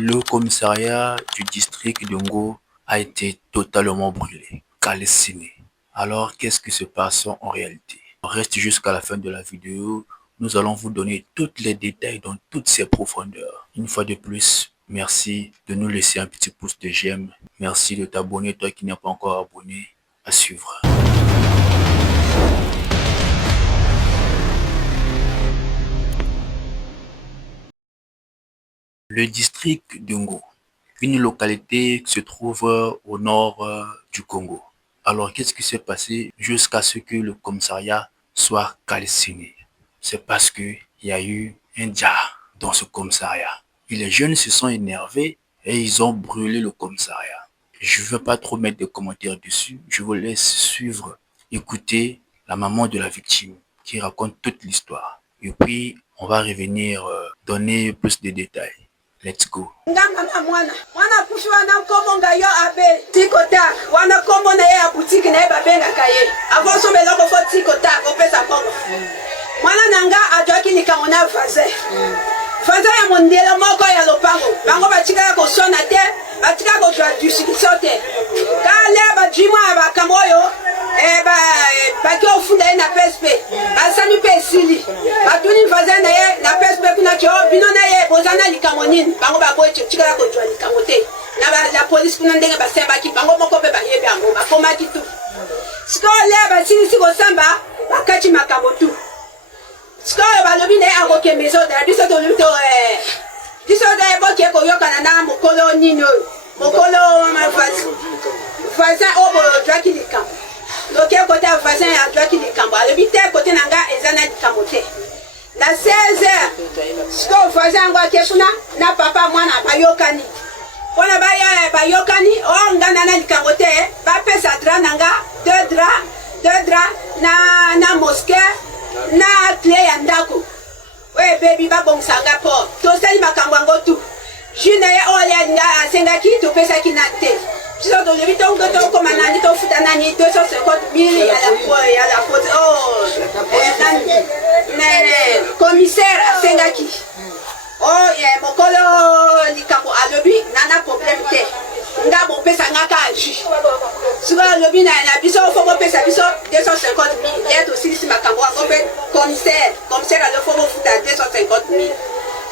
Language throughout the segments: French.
Le commissariat du district de Ngo a été totalement brûlé, calciné. Alors, qu'est-ce qui se passe en réalité? Reste jusqu'à la fin de la vidéo. Nous allons vous donner tous les détails dans toutes ses profondeurs. Une fois de plus, merci de nous laisser un petit pouce de j'aime. Merci de t'abonner, toi qui n'es pas encore abonné. À suivre. Le district de Ngo, une localité qui se trouve au nord du Congo. Alors, qu'est-ce qui s'est passé jusqu'à ce que le commissariat soit calciné? C'est parce qu'il y a eu un diable dans ce commissariat. Et les jeunes se sont énervés et ils ont brûlé le commissariat. Je ne veux pas trop mettre de commentaires dessus. Je vous laisse suivre, écouter la maman de la victime qui raconte toute l'histoire. Et puis, on va revenir donner plus de détails. Let's go. Mwana kufi wana kombo nga yo abe tikota wana kombo na ye ya boutique na ye babenga kaye avant so beloko fo tikota kopesa kombo mwana nanga adwaki likambo na vaze vaze ya mondelo moko ya lopango bango batika ko sona te batika ko jwa dusikisio te kale bajimwa ya bakambo oyo baki ofunda ye na PSP basami mpe esili batuni vaze na ye na PSP kuna kio bino na ye bozana likambo nini bango baboye tikala kozwa likambo te na la police kuna ndenge basembaki bango moko mpe bayebi yango bakomaki tu sikoyo le basilisi kosamba bakati makambo tu sikoyo balobi na ye akokembe ezoda biso tolobi to biso da eboki ekoyokana na mokolo nini oyo mokolo voisin oyo bozwaki likambo loke kote ya voisin azwaki likambo alobi te kote na nga eza na likambo te na 16h sikoyo voisin yango ake kuna na papa mwana bayokani mpona bayokani oyo nga na likambo te bapesa dra na nga 2 dra na moske na cle ya ndako oyo ebebi babongisanga mpo tosali makambo yango tu ju na ye oyo alinga asengaki topesaki na te biso tolobi tokoma nani tofuta nani 250 000 ya la pose commissaire asengaki mokolo likambo alobi nana problème te nga bopesanga ka ju siko alobi na biso fo bopesa biso 250 000 ye tosilisi makambo yango mpe commissaire alo fo bofuta 250 000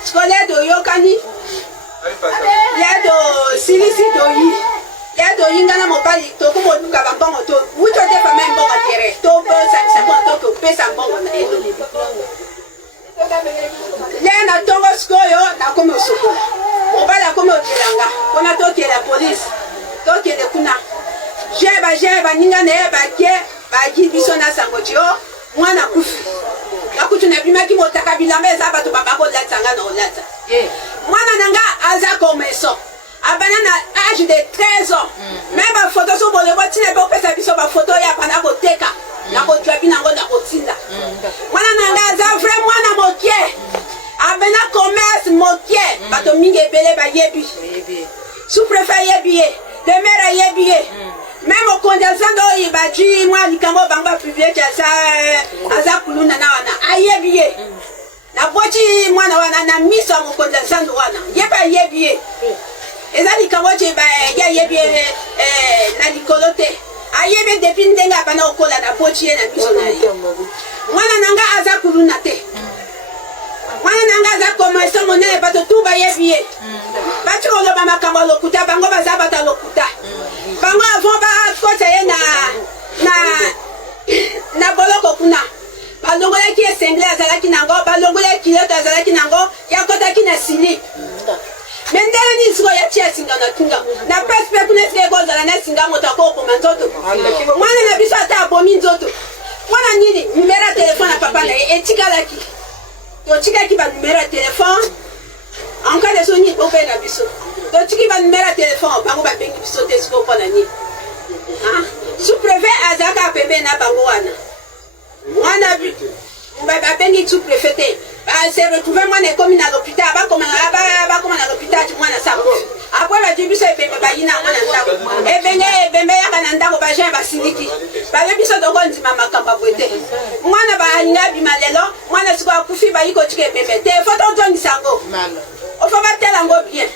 siko le toyokani ye tosilisi toyi ya toyinga na mobali tokomoduka bambongo to wuto te fama mbongo tere tobosanisa bongo topesa mbongo na elo le na tongo sikoyo nakomi osokola mobali akomi okelanga mpona tokela polise tokende kuna je baninga na ye bake bagi biso na sango ti o mwana kufi nakutu na bimaki motaka bilamba eza bato babako olatanga na olata mwana nanga aza komeso abana na âge de 13 ans même ba photo so bolebo tina pe opesa biso ba photo ya bana koteka na kodwa binango na kotinda mwana nanga aza vrai mwana mokie abana commerce mokie bato mingi ebele bayebi sous-préfet yebi ye le maire yebi ye même au condensando oyo baji mwa likambo bango bapublie ti aza kuluna na wana ayebi ye na boti mwana wana na miso ya mokondensando wana ye mpe ayebi ye eza likambo ti yayebi na likolo te ayebi depuis ndenge abana kokola na boti ye na miso na ye mwana nanga aza kuluna te mwana nanga aza komeso monene bato tu bayebi ye bati koloba makambo ya lokuta bango baza bato ya lokuta bango avant bakota ye na boloko kuna balongolaki esengle azalaki nango balongolaki kiloto azalaki nango yakotaki na silip me ndenge nini siko ya tia singa na tunga na PSP kuna esike ekozala na singa moto akokoma nzoto mwana na biso ata abomi nzoto mwana nini numero ya telefone ya papa na ye etikalaki totikaki banumero ya telefone enkade so nini ope na biso totiki banumero ya telefone bango babengi biso te siko mpona nini sous-préfet azalaka pembe na bango wana mwana babengi sous-préfet te se retrouve mwana ekomi na l'hôpital bakoma na l'hôpital ti mwana sango apres badi biso ebembe bayina yango na ndako ebembe yaka na ndako bajean basiliki babe biso tokondima makambo abwe te mwana balingi abima lelo mwana siko akufi bayi kotika ebembe te fo tozongisa yango ofo batela yango bien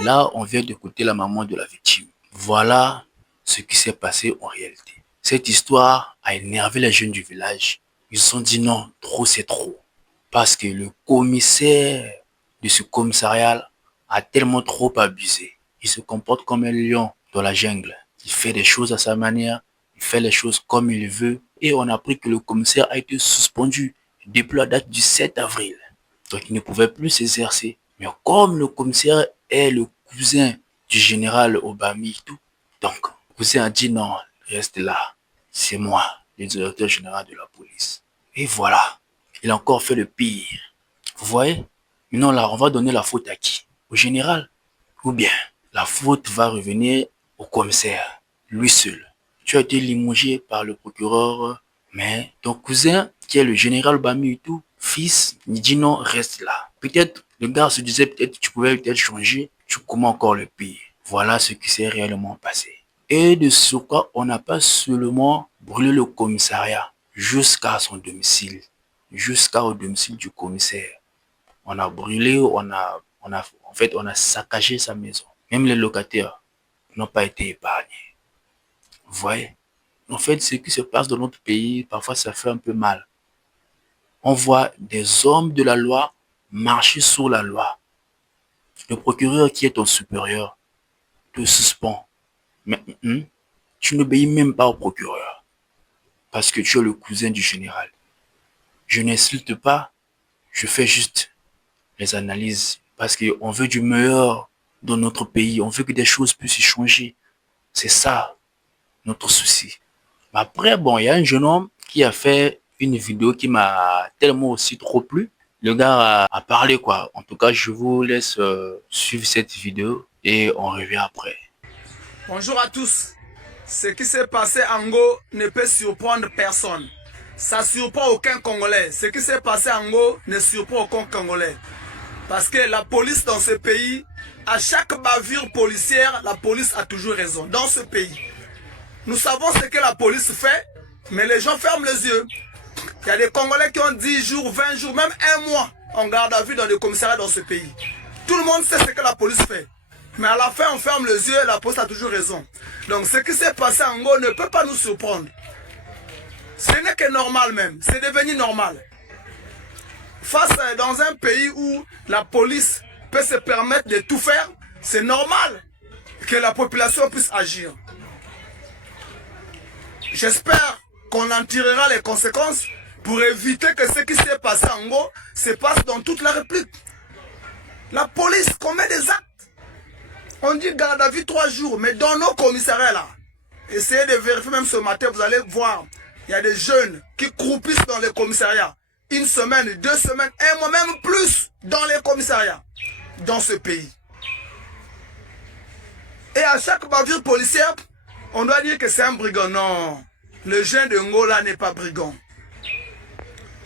Là, on vient d'écouter la maman de la victime. Voilà ce qui s'est passé en réalité. Cette histoire a énervé les jeunes du village. Ils se sont dit non, trop c'est trop. Parce que le commissaire de ce commissariat a tellement trop abusé. Il se comporte comme un lion dans la jungle. Il fait des choses à sa manière, il fait les choses comme il veut. Et on a appris que le commissaire a été suspendu depuis la date du 7 avril. Donc il ne pouvait plus s'exercer. Mais comme le commissaire est le cousin du général Obami et tout, donc le cousin a dit non, reste là. C'est moi, le directeur général de la police. Et voilà, il a encore fait le pire. Vous voyez? Maintenant là, on va donner la faute à qui? Au général? Ou bien la faute va revenir au commissaire, lui seul. Tu as été limogé par le procureur, mais ton cousin, qui est le général Bami et tout, fils, il dit non, reste là. Peut-être, le gars se disait peut-être tu pouvais peut-être changer, tu commets encore le pire. Voilà ce qui s'est réellement passé. Et de ce quoi, on n'a pas seulement brûlé le commissariat jusqu'à son domicile, jusqu'au domicile du commissaire. On a brûlé, on a saccagé sa maison. Même les locataires n'ont pas été épargnés. Vous voyez? En fait, ce qui se passe dans notre pays, parfois ça fait un peu mal. On voit des hommes de la loi marcher sur la loi. Le procureur qui est ton supérieur te suspend. Mais tu n'obéis même pas au procureur parce que tu es le cousin du général. Je n'insulte pas, je fais juste les analyses parce qu'on veut du meilleur dans notre pays, on veut que des choses puissent changer. C'est ça notre souci. Après, bon, il y a un jeune homme qui a fait une vidéo qui m'a tellement aussi trop plu. Le gars a parlé quoi. En tout cas, je vous laisse suivre cette vidéo et on revient après. Bonjour à tous. Ce qui s'est passé en Go ne peut surprendre personne. Ça ne surprend aucun Congolais. Ce qui s'est passé en Go ne surprend aucun Congolais. Parce que la police dans ce pays, à chaque bavure policière, la police a toujours raison. Dans ce pays, nous savons ce que la police fait, mais les gens ferment les yeux. Il y a des Congolais qui ont 10 jours, 20 jours, même un mois en garde à vue dans les commissariats dans ce pays. Tout le monde sait ce que la police fait. Mais à la fin, on ferme les yeux et la police a toujours raison. Donc ce qui s'est passé en Go ne peut pas nous surprendre. Ce n'est que normal même. C'est devenu normal. Dans un pays où la police peut se permettre de tout faire, c'est normal que la population puisse agir. J'espère qu'on en tirera les conséquences pour éviter que ce qui s'est passé en Go se passe dans toute la République. La police commet des actes. On dit garde à vue 3 jours, mais dans nos commissariats là, essayez de vérifier même ce matin, vous allez voir, il y a des jeunes qui croupissent dans les commissariats. 1 semaine, 2 semaines, 1 mois, même plus dans les commissariats, dans ce pays. Et à chaque bavure policière, on doit dire que c'est un brigand. Non, le jeune de Ngola n'est pas brigand.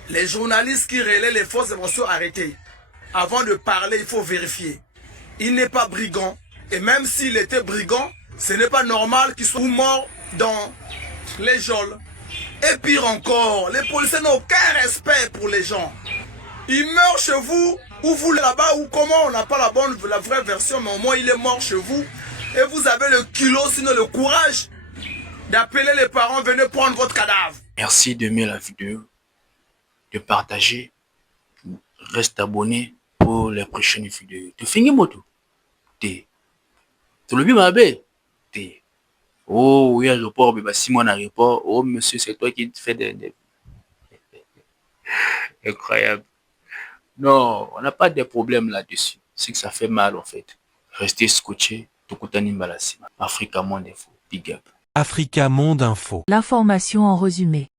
Les journalistes qui relaient les fausses informations arrêtées. Avant de parler, il faut vérifier. Il n'est pas brigand. Et même s'il était brigand, ce n'est pas normal qu'il soit mort dans les geôles. Et pire encore, les policiers n'ont aucun respect pour les gens. Il meurt chez vous, ou vous là-bas, ou comment, on n'a pas la vraie version, mais au moins il est mort chez vous. Et vous avez le culot, sinon le courage, d'appeler les parents, venez prendre votre cadavre. Merci d'aimer la vidéo, de partager. Reste abonné pour les prochaines vidéos. Tu finis moto? Tu le vis ma belle? Oh oui, aéroport, mais si moi aéroport, oh monsieur, c'est toi qui te fais des... Incroyable. Non, on n'a pas de problème là-dessus. C'est que ça fait mal en fait. Restez scotché. Africa Monde Info. Big up. Africa Monde Info. L'information en résumé.